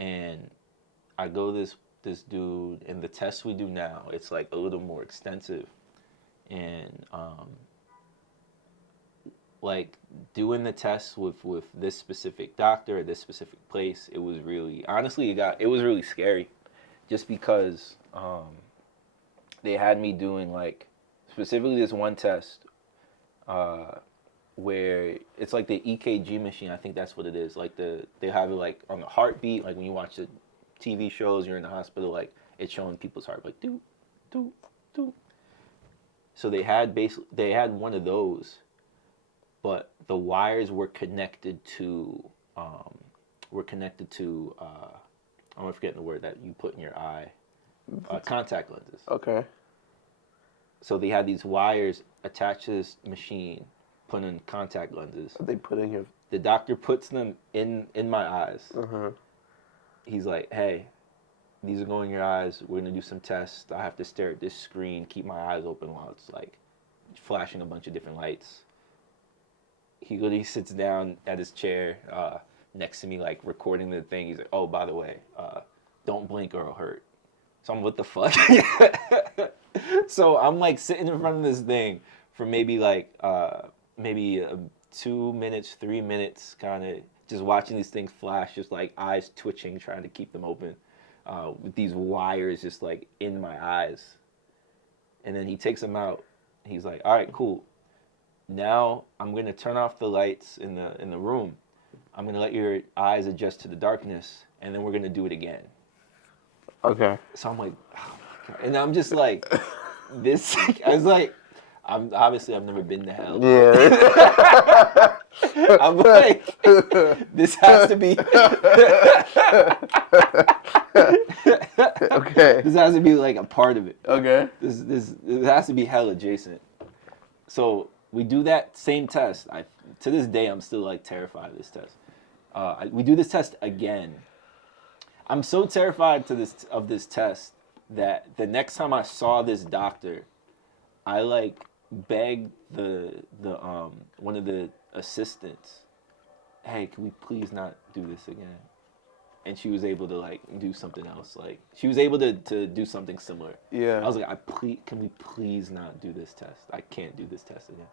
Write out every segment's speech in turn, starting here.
And I go this dude, and the test we do now, it's like a little more extensive, and like doing the test with this specific doctor at this specific place, it was really, honestly, it was really scary, just because they had me doing like specifically this one test where it's like the EKG machine. I think that's what it is. Like they have it like on the heartbeat, like when you watch the TV shows, you're in the hospital, like it's showing people's heart, like do, do, do. So they had one of those, but the wires were connected to I'm forgetting the word that you put in your eye, contact lenses. Okay. So they had these wires attached to this machine, put in contact lenses. They put in your. The doctor puts them in my eyes. Uh-huh. He's like, "Hey, these are going in your eyes. We're gonna do some tests. I have to stare at this screen, keep my eyes open while it's like flashing a bunch of different lights." He literally sits down at his chair next to me, like recording the thing. He's like, "Oh, by the way, don't blink or it'll hurt." So I'm, what the fuck? So I'm like sitting in front of this thing for maybe 2 minutes, 3 minutes, kind of just watching these things flash, just like eyes twitching, trying to keep them open, with these wires just like in my eyes. And then he takes them out. He's like, "All right, cool. Now I'm gonna turn off the lights in the room. I'm gonna let your eyes adjust to the darkness, and then we're gonna do it again." Okay. So I'm like, oh my God. And I'm just like, this. I was like, I've never been to hell. Yeah. I'm like, this has to be. Okay. This has to be like a part of it. Okay. This has to be hell adjacent. So we do that same test. To this day, I'm still like terrified of this test. We do this test again. I'm so terrified of this test that the next time I saw this doctor, I like begged the one of the assistants, "Hey, can we please not do this again?" And she was able to like do something else. Like she was able to do something similar. Yeah. I was like, can we please not do this test? I can't do this test again.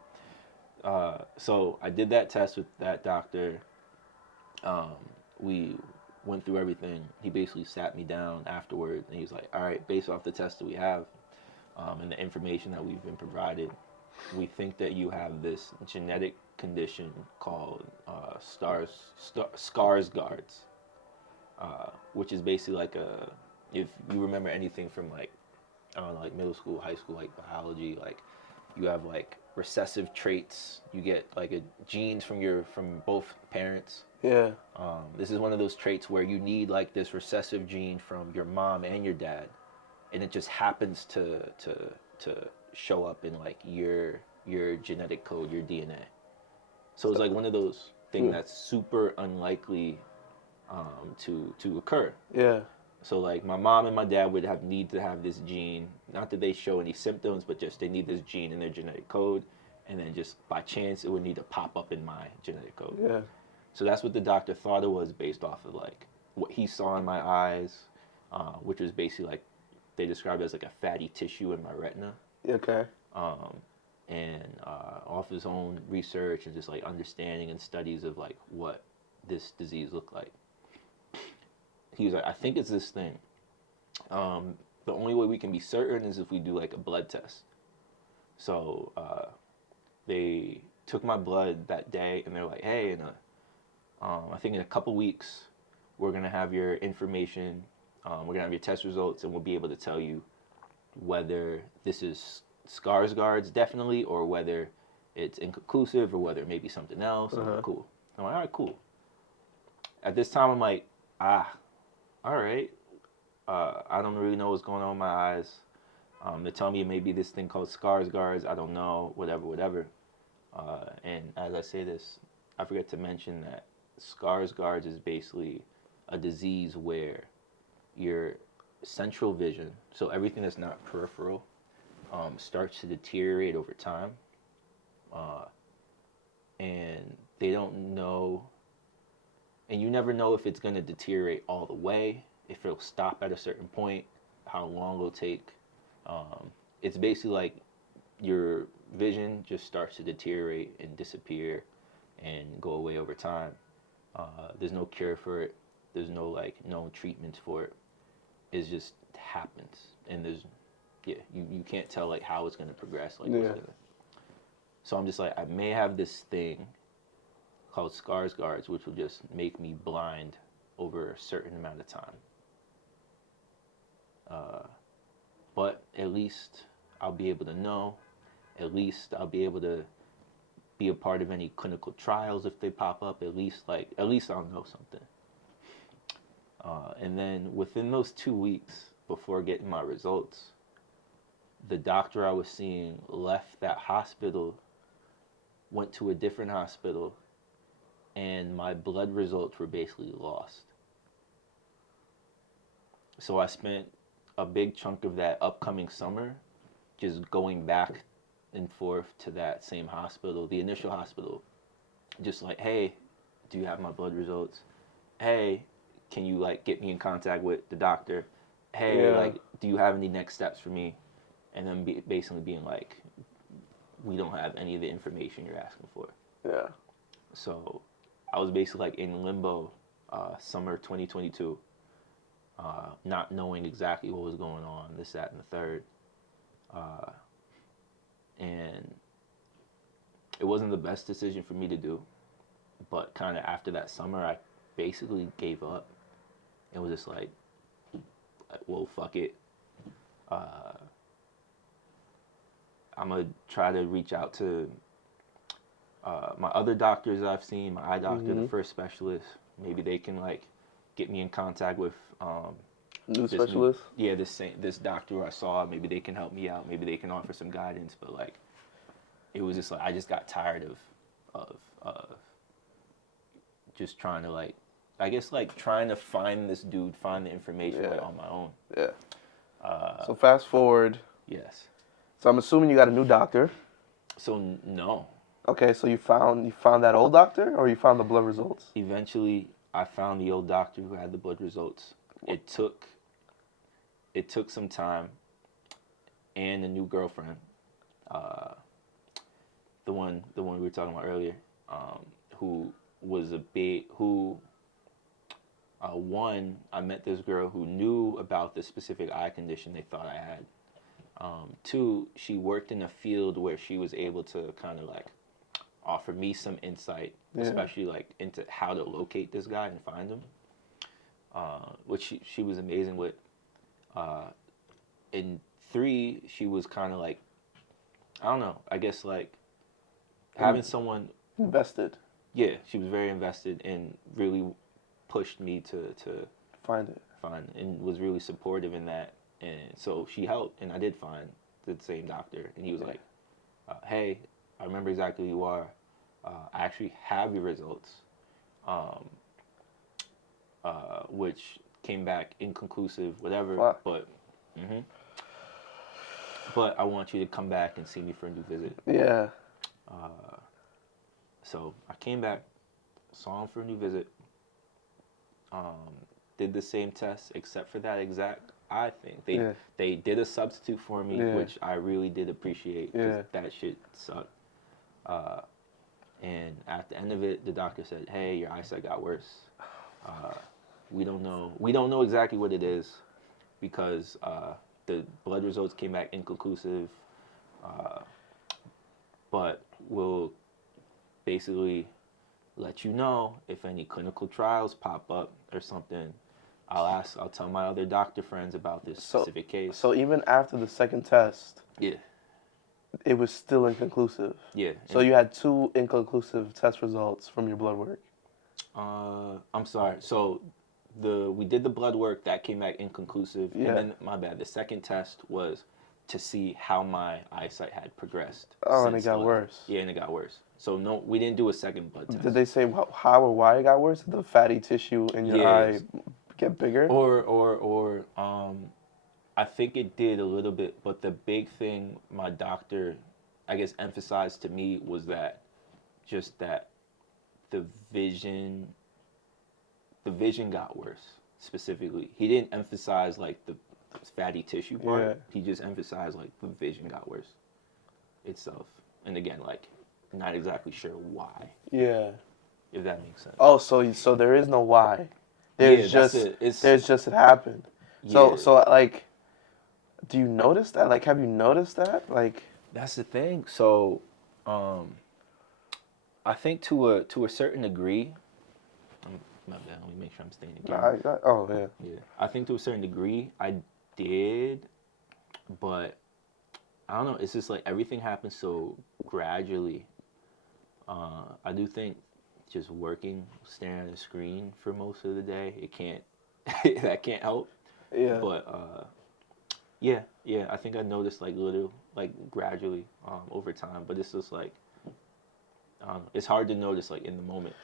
So I did that test with that doctor. We went through everything. He basically sat me down afterwards, and he was like, "All right, based off the test that we have and the information that we've been provided, we think that you have this genetic condition called Skarsgård's, which is basically like if you remember anything from like, I don't know, like middle school, high school, like biology, like you have like recessive traits. You get like genes from both parents. Yeah. This is one of those traits where you need like this recessive gene from your mom and your dad, and it just happens to show up in like your genetic code, your DNA. So it's like one of those things that's super unlikely to occur. Yeah. So like my mom and my dad would need to have this gene, not that they show any symptoms, but just they need this gene in their genetic code, and then just by chance it would need to pop up in my genetic code. Yeah. So that's what the doctor thought it was, based off of like what he saw in my eyes, which was basically like they described it as like a fatty tissue in my retina. Okay. And off his own research and just like understanding and studies of like what this disease looked like, he was like, "I think it's this thing. The only way we can be certain is if we do like a blood test." So they took my blood that day, and they're like, "Hey, I think in a couple weeks, we're gonna have your information. We're gonna have your test results, and we'll be able to tell you whether this is Skarsgård's definitely, or whether it's inconclusive, or whether it may be something else." I'm like, "Cool." I'm like, "All right, cool." At this time, I'm like, all right. I don't really know what's going on with my eyes. They're telling me it may be this thing called Skarsgård's. I don't know, whatever. And as I say this, I forget to mention that Skarsgård's is basically a disease where your central vision, so everything that's not peripheral, starts to deteriorate over time. And they don't know and you never know if it's going to deteriorate all the way, if it'll stop at a certain point, how long it'll take. It's basically like your vision just starts to deteriorate and disappear and go away over time. There's no cure for it. There's no like known treatments for it. It just happens, and you can't tell like how it's gonna progress. Like, so I'm just like, I may have this thing called Skarsgård's, which will just make me blind over a certain amount of time. But at least I'll be able to know. At least I'll be able to be a part of any clinical trials if they pop up. At least I'll know something. And then within those 2 weeks before getting my results, the doctor I was seeing left that hospital, went to a different hospital, and my blood results were basically lost. So I spent a big chunk of that upcoming summer just going back and forth to that same hospital, the initial hospital, just like, hey, do you have my blood results? Hey, can you like get me in contact with the doctor? Hey, like, do you have any next steps for me? And then basically being like, we don't have any of the information you're asking for. Yeah. So I was basically like in limbo, summer 2022, not knowing exactly what was going on, this, that, and the third. And it wasn't the best decision for me to do, but kind of after that summer, I basically gave up. It was just like, well, fuck it. I'm going to try to reach out to my other doctors I've seen, my eye doctor, the first specialist. Maybe they can like get me in contact with new specialist. This doctor who I saw. Maybe they can help me out. Maybe they can offer some guidance. But like, it was just like I just got tired of just trying to like, I guess like trying to find this dude, find the information like, on my own. Yeah. So fast forward. Yes. So I'm assuming you got a new doctor. So no. Okay, so you found that old doctor, or you found the blood results? Eventually, I found the old doctor who had the blood results. It took some time, and a new girlfriend, the one we were talking about earlier, who was one, I met this girl who knew about the specific eye condition they thought I had. Two, she worked in a field where she was able to kind of like offer me some insight, especially like into how to locate this guy and find him, which she was amazing with. And three, she was kind of like, I don't know, I guess like having someone invested. Yeah, she was very invested and really pushed me to find it, and was really supportive in that. And so she helped, and I did find the same doctor, and he was like, hey, I remember exactly who you are. I actually have your results, which came back inconclusive, whatever. Fuck. But I want you to come back and see me for a new visit. Yeah. So I came back, saw him for a new visit, did the same test, except for that exact eye thing. They did a substitute for me, which I really did appreciate, because that shit sucked. And at the end of it, the doctor said, hey, your eyesight got worse. We don't know exactly what it is, because the blood results came back inconclusive, but we'll basically let you know if any clinical trials pop up or something. I'll tell my other doctor friends about this specific case. So even after the second test, it was still inconclusive. Yeah. So you had 2 inconclusive test results from your blood work. I'm sorry. So we did the blood work, that came back inconclusive. Yeah. And then, my bad, the second test was to see how my eyesight had progressed. Oh, and it got worse. Yeah, and it got worse. So no, we didn't do a second blood test. Did they say how or why it got worse? Did the fatty tissue in your eye get bigger? Or I think it did a little bit, but the big thing my doctor, I guess, emphasized to me was that the vision the vision got worse specifically. He didn't emphasize like the fatty tissue part. Yeah. He just emphasized like the vision got worse itself. And again, like not exactly sure why, Yeah. if that makes sense. Oh, so there is no why. There's Yeah, that's just it. there's just it happened. Yeah. So like, do you notice that? Like, have you noticed that? Like, That's the thing. So, I think to a certain degree, my bad. Let me make sure I'm staying in the game. oh yeah. Yeah, I think to a certain degree I did, but I don't know. It's just like everything happens so gradually. I do think just working, staring at the screen for most of the day, it can't that can't help. Yeah. But yeah, I think I noticed like gradually over time. But it's just like it's hard to notice like in the moment.